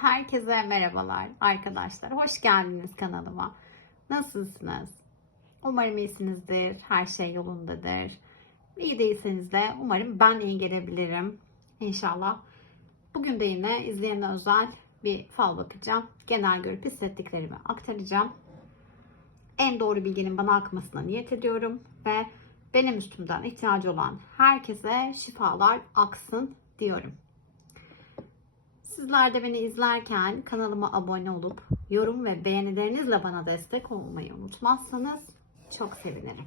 Herkese merhabalar arkadaşlar. Hoş geldiniz kanalıma. Nasılsınız? Umarım iyisinizdir. Her şey yolundadır. İyi değilseniz de umarım ben iyi gelebilirim. İnşallah. Bugün de yine izleyene özel bir fal bakacağım. Genel görüp hissettiklerimi aktaracağım. En doğru bilginin bana akmasına niyet ediyorum ve benim üstümden ihtiyacı olan herkese şifalar aksın diyorum. Sizler de beni izlerken kanalıma abone olup yorum ve beğenilerinizle bana destek olmayı unutmazsanız çok sevinirim.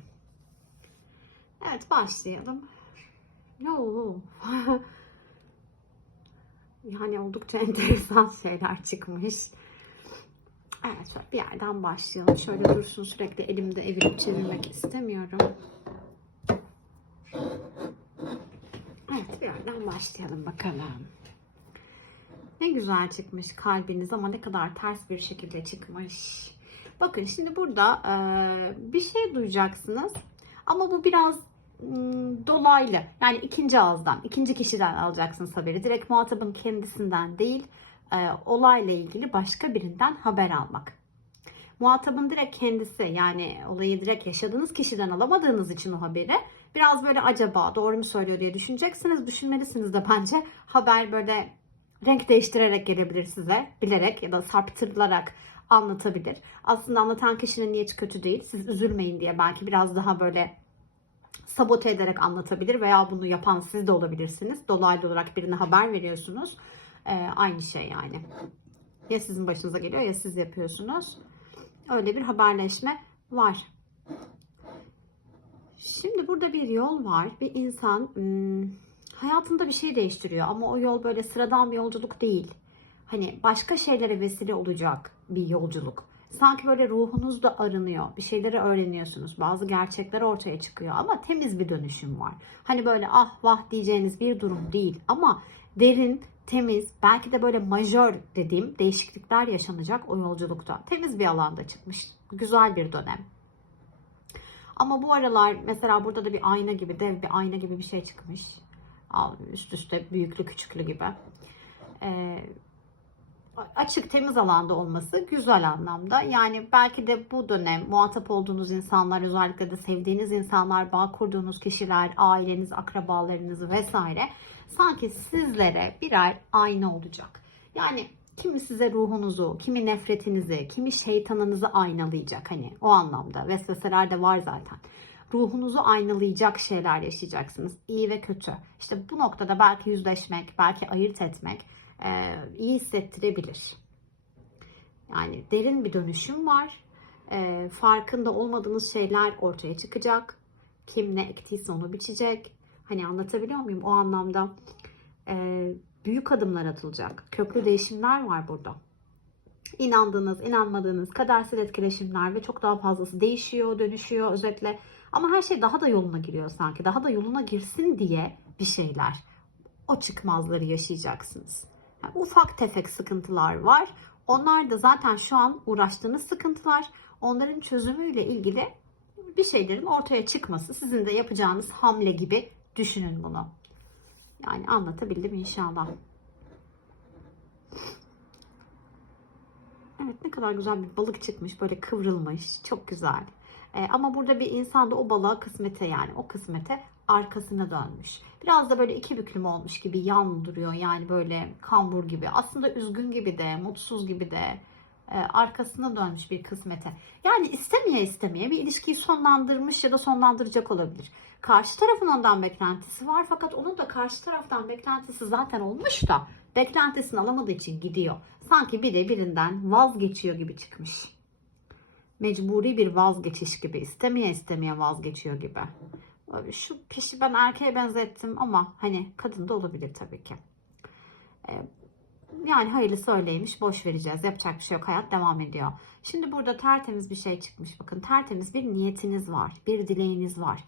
Evet başlayalım. Yoo. yani oldukça enteresan şeyler çıkmış. Evet şöyle bir yerden başlayalım. Şöyle dursun sürekli elimde evirip çevirmek istemiyorum. Evet bir yerden başlayalım bakalım. Ne güzel çıkmış kalbiniz ama ne kadar ters bir şekilde çıkmış. Bakın şimdi burada e, bir şey duyacaksınız. Ama bu biraz mm, dolaylı. Yani ikinci ağızdan, ikinci kişiden alacaksınız haberi. Direkt muhatabın kendisinden değil, e, olayla ilgili başka birinden haber almak. Muhatabın direkt kendisi yani olayı direkt yaşadığınız kişiden alamadığınız için o haberi biraz böyle acaba doğru mu söylüyor diye düşüneceksiniz. Düşünmelisiniz de bence haber böyle renk değiştirerek gelebilir size. Bilerek ya da sarptırılarak anlatabilir. Aslında anlatan kişinin niyeti kötü değil. Siz üzülmeyin diye belki biraz daha böyle sabote ederek anlatabilir veya bunu yapan siz de olabilirsiniz. Dolaylı olarak birine haber veriyorsunuz. Ee, aynı şey yani. Ya sizin başınıza geliyor ya siz yapıyorsunuz. Öyle bir haberleşme var. Şimdi burada bir yol var. Bir insan hmm, hayatında bir şey değiştiriyor ama o yol böyle sıradan bir yolculuk değil. Hani başka şeylere vesile olacak bir yolculuk. Sanki böyle ruhunuz da arınıyor. Bir şeyleri öğreniyorsunuz. Bazı gerçekler ortaya çıkıyor ama temiz bir dönüşüm var. Hani böyle ah vah diyeceğiniz bir durum değil ama derin, temiz, belki de böyle majör dediğim değişiklikler yaşanacak o yolculukta. Temiz bir alanda çıkmış. Güzel bir dönem. Ama bu aralar mesela burada da bir ayna gibi dev bir ayna gibi bir şey çıkmış. Üst üste büyüklü küçüklü gibi. Ee, açık temiz alanda olması güzel anlamda. Yani belki de bu dönem muhatap olduğunuz insanlar özellikle de sevdiğiniz insanlar, bağ kurduğunuz kişiler, aileniz, akrabalarınız vesaire sanki sizlere birer ayna olacak. Yani kimi size ruhunuzu, kimi nefretinizi, kimi şeytanınızı aynalayacak hani o anlamda. Vesveseler de var zaten. Ruhunuzu aynalayacak şeyler yaşayacaksınız. iyi ve kötü. İşte bu noktada belki yüzleşmek, belki ayırt etmek e, iyi hissettirebilir. Yani derin bir dönüşüm var. E, farkında olmadığınız şeyler ortaya çıkacak. Kim ne ektiyse onu biçecek. Hani anlatabiliyor muyum? O anlamda e, büyük adımlar atılacak. Köklü değişimler var burada. İnandığınız, inanmadığınız kadersel etkileşimler ve çok daha fazlası değişiyor, dönüşüyor özetle. Ama her şey daha da yoluna giriyor sanki. Daha da yoluna girsin diye bir şeyler. O çıkmazları yaşayacaksınız. Yani ufak tefek sıkıntılar var. Onlar da zaten şu an uğraştığınız sıkıntılar. Onların çözümüyle ilgili bir şeylerin ortaya çıkması. Sizin de yapacağınız hamle gibi düşünün bunu. Yani anlatabildim inşallah. Evet ne kadar güzel bir balık çıkmış. Böyle kıvrılmış. Çok güzel. Ee, ama burada bir insan da o balığa kısmete yani o kısmete arkasına dönmüş. Biraz da böyle iki büklüm olmuş gibi yan duruyor. Yani böyle kambur gibi. Aslında üzgün gibi de, mutsuz gibi de e, arkasına dönmüş bir kısmete. Yani istemeye istemeye bir ilişkiyi sonlandırmış ya da sonlandıracak olabilir. Karşı tarafın ondan beklentisi var fakat onun da karşı taraftan beklentisi zaten olmuş da beklentisini alamadığı için gidiyor. Sanki biri birinden vazgeçiyor gibi çıkmış. Mecburi bir vazgeçiş gibi. istemeye istemeye vazgeçiyor gibi. Şu kişi ben erkeğe benzettim ama hani kadın da olabilir tabii ki. Ee, yani hayırlısı öyleymiş. Boş vereceğiz. Yapacak bir şey yok. Hayat devam ediyor. Şimdi burada tertemiz bir şey çıkmış. Bakın tertemiz bir niyetiniz var. Bir dileğiniz var.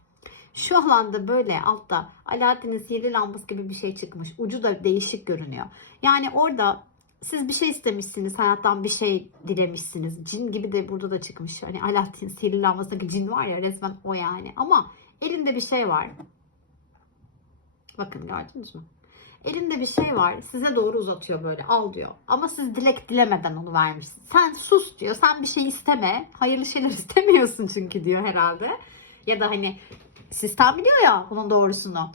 Şu alanda böyle altta Alaaddin'in sihirli lambası gibi bir şey çıkmış. Ucu da değişik görünüyor. Yani orada siz bir şey istemişsiniz. Hayattan bir şey dilemişsiniz. Cin gibi de burada da çıkmış. Hani Alaaddin sihirli lambasındaki cin var ya resmen o yani. Ama elinde bir şey var. Bakın gördünüz mü? Elinde bir şey var. Size doğru uzatıyor böyle. Al diyor. Ama siz dilek dilemeden onu vermişsiniz. Sen sus diyor. Sen bir şey isteme. Hayırlı şeyler istemiyorsun çünkü diyor herhalde. Ya da hani sistem biliyor ya bunun doğrusunu.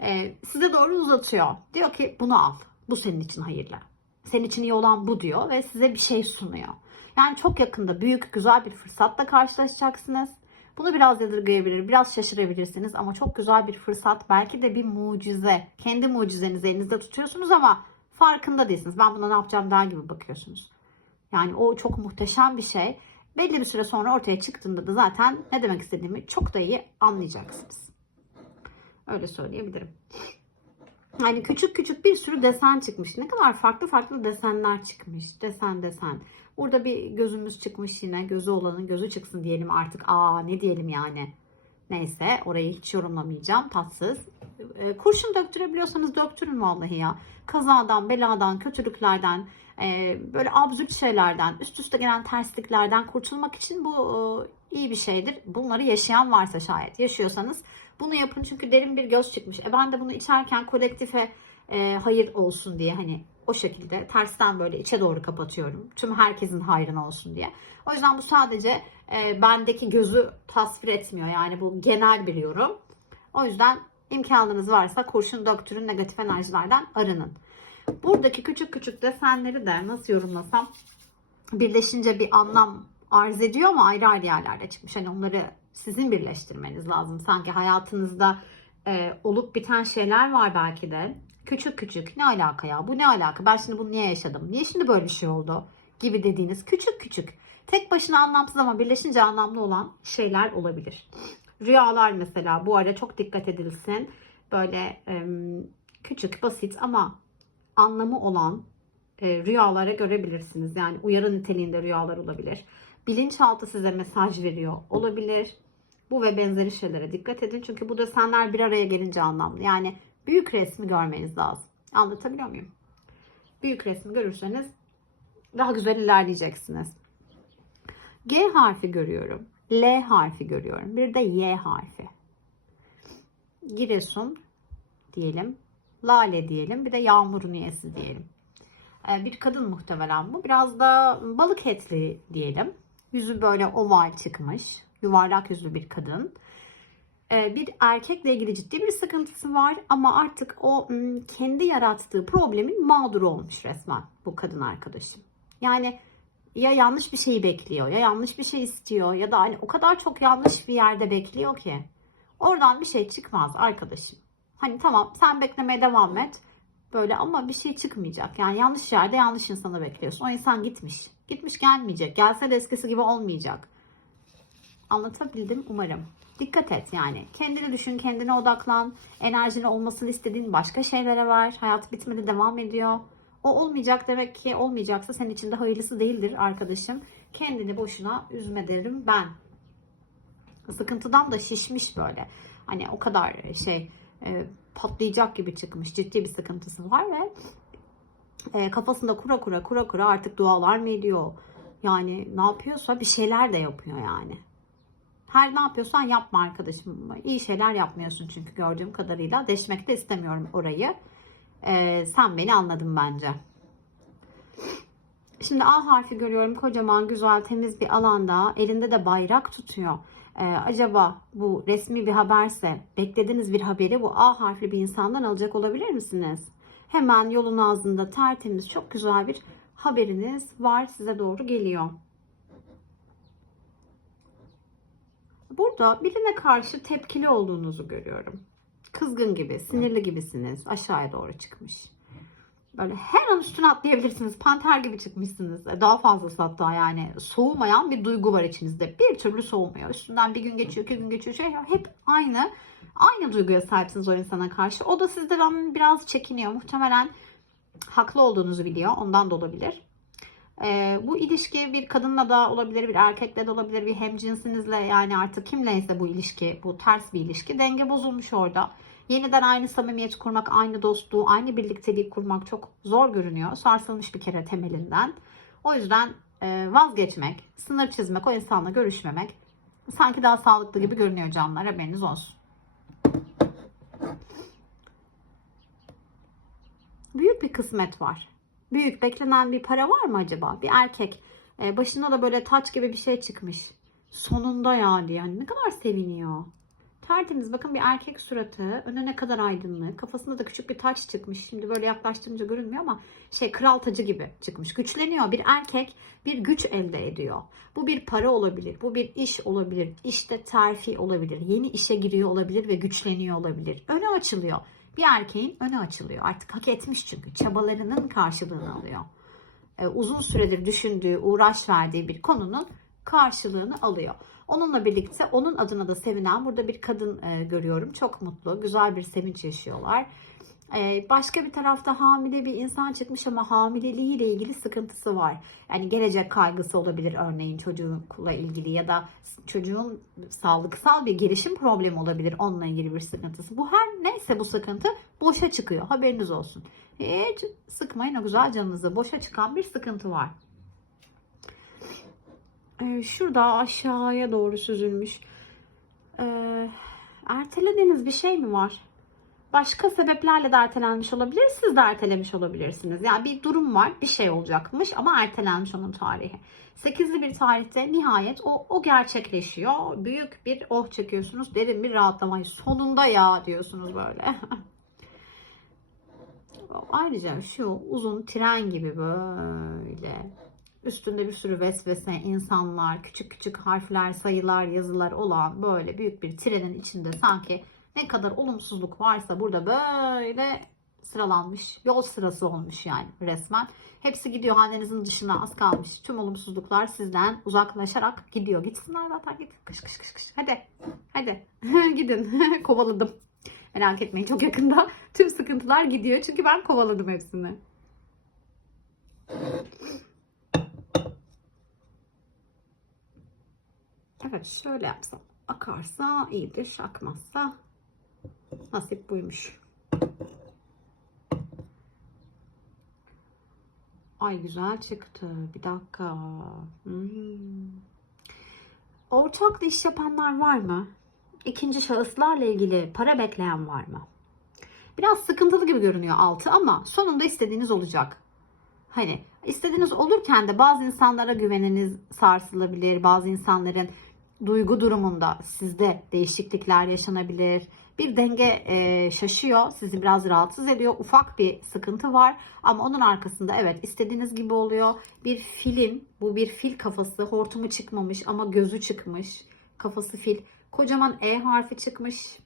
Ee, size doğru uzatıyor. Diyor ki bunu al. Bu senin için hayırlı. Senin için iyi olan bu diyor ve size bir şey sunuyor. Yani çok yakında büyük güzel bir fırsatla karşılaşacaksınız. Bunu biraz yadırgayabilir, biraz şaşırabilirsiniz ama çok güzel bir fırsat. Belki de bir mucize. Kendi mucizenizi elinizde tutuyorsunuz ama farkında değilsiniz. Ben buna ne yapacağım der gibi bakıyorsunuz. Yani o çok muhteşem bir şey. Belli bir süre sonra ortaya çıktığında da zaten ne demek istediğimi çok da iyi anlayacaksınız. Öyle söyleyebilirim. Yani küçük küçük bir sürü desen çıkmış. Ne kadar farklı farklı desenler çıkmış. Desen desen. Burada bir gözümüz çıkmış yine. Gözü olanın gözü çıksın diyelim artık. Aa ne diyelim yani. Neyse orayı hiç yorumlamayacağım. Tatsız. Ee, Kurşun döktürebiliyorsanız döktürün vallahi ya. Kazadan, beladan, kötülüklerden, e, böyle absürt şeylerden, üst üste gelen tersliklerden kurtulmak için bu e, iyi bir şeydir. Bunları yaşayan varsa şayet. Yaşıyorsanız bunu yapın çünkü derin bir göz çıkmış. E ben de bunu içerken kolektife e, hayır olsun diye hani o şekilde tersten böyle içe doğru kapatıyorum. Tüm herkesin hayrına olsun diye. O yüzden bu sadece e, bendeki gözü tasvir etmiyor. Yani bu genel bir yorum. O yüzden imkanınız varsa kurşun döktürün negatif enerjilerden arının. Buradaki küçük küçük desenleri de nasıl yorumlasam birleşince bir anlam arz ediyor ama ayrı ayrı yerlerde çıkmış. Hani onları sizin birleştirmeniz lazım. Sanki hayatınızda e, olup biten şeyler var belki de. Küçük küçük ne alaka ya bu ne alaka ben şimdi bunu niye yaşadım niye şimdi böyle bir şey oldu gibi dediğiniz küçük küçük tek başına anlamsız ama birleşince anlamlı olan şeyler olabilir. Rüyalar mesela bu ara çok dikkat edilsin. Böyle küçük basit ama anlamı olan e, rüyalara görebilirsiniz. Yani uyarı niteliğinde rüyalar olabilir. Bilinçaltı size mesaj veriyor olabilir. Bu ve benzeri şeylere dikkat edin. Çünkü bu desenler bir araya gelince anlamlı. Yani büyük resmi görmeniz lazım. Anlatabiliyor muyum? Büyük resmi görürseniz daha güzel ilerleyeceksiniz. G harfi görüyorum. L harfi görüyorum. Bir de Y harfi. Giresun diyelim. Lale diyelim. Bir de yağmurun üyesi diyelim. Ee, Bir kadın muhtemelen bu. Biraz da balık etli diyelim. Yüzü böyle oval çıkmış. Yuvarlak yüzlü bir kadın. Ee, Bir erkekle ilgili ciddi bir sıkıntısı var ama artık o ım, kendi yarattığı problemin mağduru olmuş resmen bu kadın arkadaşım. Yani ya yanlış bir şeyi bekliyor ya yanlış bir şey istiyor ya da hani o kadar çok yanlış bir yerde bekliyor ki oradan bir şey çıkmaz arkadaşım. Hani tamam sen beklemeye devam et böyle ama bir şey çıkmayacak. Yani yanlış yerde yanlış insanı bekliyorsun. O insan gitmiş. Gitmiş gelmeyecek. Gelse de eskisi gibi olmayacak. Anlatabildim umarım. Dikkat et yani. Kendini düşün, kendine odaklan. Enerjinin olmasını istediğin başka şeylere var. Hayat bitmedi, devam ediyor. O olmayacak demek ki olmayacaksa senin için de hayırlısı değildir arkadaşım. Kendini boşuna üzme derim ben. Sıkıntıdan da şişmiş böyle. Hani o kadar şey e, patlayacak gibi çıkmış. Ciddi bir sıkıntısı var ve e, kafasında kura kura kura kura artık dualar mı ediyor? Yani ne yapıyorsa bir şeyler de yapıyor yani. Her ne yapıyorsan yapma arkadaşım. İyi şeyler yapmıyorsun çünkü gördüğüm kadarıyla. Deşmek de istemiyorum orayı. Ee, sen beni anladın bence. Şimdi A harfi görüyorum. Kocaman, güzel, temiz bir alanda. Elinde de bayrak tutuyor. Ee, acaba bu resmi bir haberse beklediğiniz bir haberi bu A harfli bir insandan alacak olabilir misiniz? Hemen yolun ağzında tertemiz, çok güzel bir haberiniz var size doğru geliyor. Burada birine karşı tepkili olduğunuzu görüyorum. Kızgın gibi, sinirli gibisiniz. Aşağıya doğru çıkmış. Böyle her an üstüne atlayabilirsiniz. Panter gibi çıkmışsınız. Daha fazlası hatta yani. Soğumayan bir duygu var içinizde. Bir türlü soğumuyor. Üstünden bir gün geçiyor, iki gün geçiyor. Şey, hep aynı. Aynı duyguya sahipsiniz o insana karşı. O da sizden biraz çekiniyor. Muhtemelen haklı olduğunuzu biliyor. Ondan da olabilir. Ee, bu ilişki bir kadınla da olabilir, bir erkekle de olabilir, bir hemcinsinizle yani artık kimleyse bu ilişki, bu ters bir ilişki denge bozulmuş orada. Yeniden aynı samimiyet kurmak, aynı dostluğu, aynı birlikteliği kurmak çok zor görünüyor. Sarsılmış bir kere temelinden. O yüzden e, vazgeçmek, sınır çizmek, o insanla görüşmemek sanki daha sağlıklı gibi görünüyor canlar. Haberiniz olsun. büyük bir kısmet var. Büyük beklenen bir para var mı acaba? Bir erkek e, başına da böyle taç gibi bir şey çıkmış. Sonunda yani yani ne kadar seviniyor. Tertemiz. Bakın bir erkek suratı önü ne kadar aydınlık. Kafasında da küçük bir taç çıkmış. Şimdi böyle yaklaştırınca görünmüyor ama şey kral tacı gibi çıkmış. Güçleniyor. Bir erkek bir güç elde ediyor. Bu bir para olabilir bu bir iş olabilir işte terfi olabilir. Yeni işe giriyor olabilir ve güçleniyor olabilir. Önü açılıyor. Bir erkeğin önü açılıyor. Artık hak etmiş çünkü. Çabalarının karşılığını alıyor. Ee, uzun süredir düşündüğü uğraş verdiği bir konunun karşılığını alıyor. Onunla birlikte onun adına da sevinen burada bir kadın e, görüyorum. Çok mutlu, güzel bir sevinç yaşıyorlar. E, başka bir tarafta hamile bir insan çıkmış ama hamileliğiyle ilgili sıkıntısı var. Yani gelecek kaygısı olabilir örneğin çocuğunla ilgili ya da çocuğun sağlıksal bir gelişim problemi olabilir onunla ilgili bir sıkıntısı. Bu her neyse bu sıkıntı boşa çıkıyor. Haberiniz olsun. Hiç sıkmayın o güzel canınızı. Boşa çıkan bir sıkıntı var. Ee, şurada aşağıya doğru süzülmüş. Ee, ertelediğiniz bir şey mi var? Başka sebeplerle de ertelenmiş olabilir. Siz de ertelemiş olabilirsiniz. Yani bir durum var. Bir şey olacakmış ama ertelenmiş onun tarihi. 8'li bir tarihte nihayet o, o gerçekleşiyor. Büyük bir oh çekiyorsunuz. Derin bir rahatlamayı. Sonunda ya diyorsunuz böyle. Ayrıca şu uzun tren gibi böyle üstünde bir sürü vesvese, insanlar, küçük küçük harfler, sayılar, yazılar olan böyle büyük bir trenin içinde sanki ne kadar olumsuzluk varsa burada böyle sıralanmış. Yol sırası olmuş yani resmen. Hepsi gidiyor hanenizin dışına az kalmış. Tüm olumsuzluklar sizden uzaklaşarak gidiyor. Gitsinler zaten git. Kış kış kış kış. Hadi. Hadi. Gidin. Kovaladım. Merak etmeyin çok yakında tüm sıkıntılar gidiyor. Çünkü ben kovaladım hepsini. Evet şöyle yapsam. Akarsa iyidir. Akmazsa nasip buymuş. Ay güzel çıktı. Bir dakika. Hmm. Ortaklı iş yapanlar var mı? İkinci şahıslarla ilgili para bekleyen var mı? Biraz sıkıntılı gibi görünüyor altı ama sonunda istediğiniz olacak. Hani istediğiniz olurken de bazı insanlara güveniniz sarsılabilir. Bazı insanların duygu durumunda sizde değişiklikler yaşanabilir. Bir denge e, şaşıyor, sizi biraz rahatsız ediyor. Ufak bir sıkıntı var ama onun arkasında evet istediğiniz gibi oluyor. Bir film, bu bir fil kafası, hortumu çıkmamış ama gözü çıkmış. Kafası fil. Kocaman E harfi çıkmış.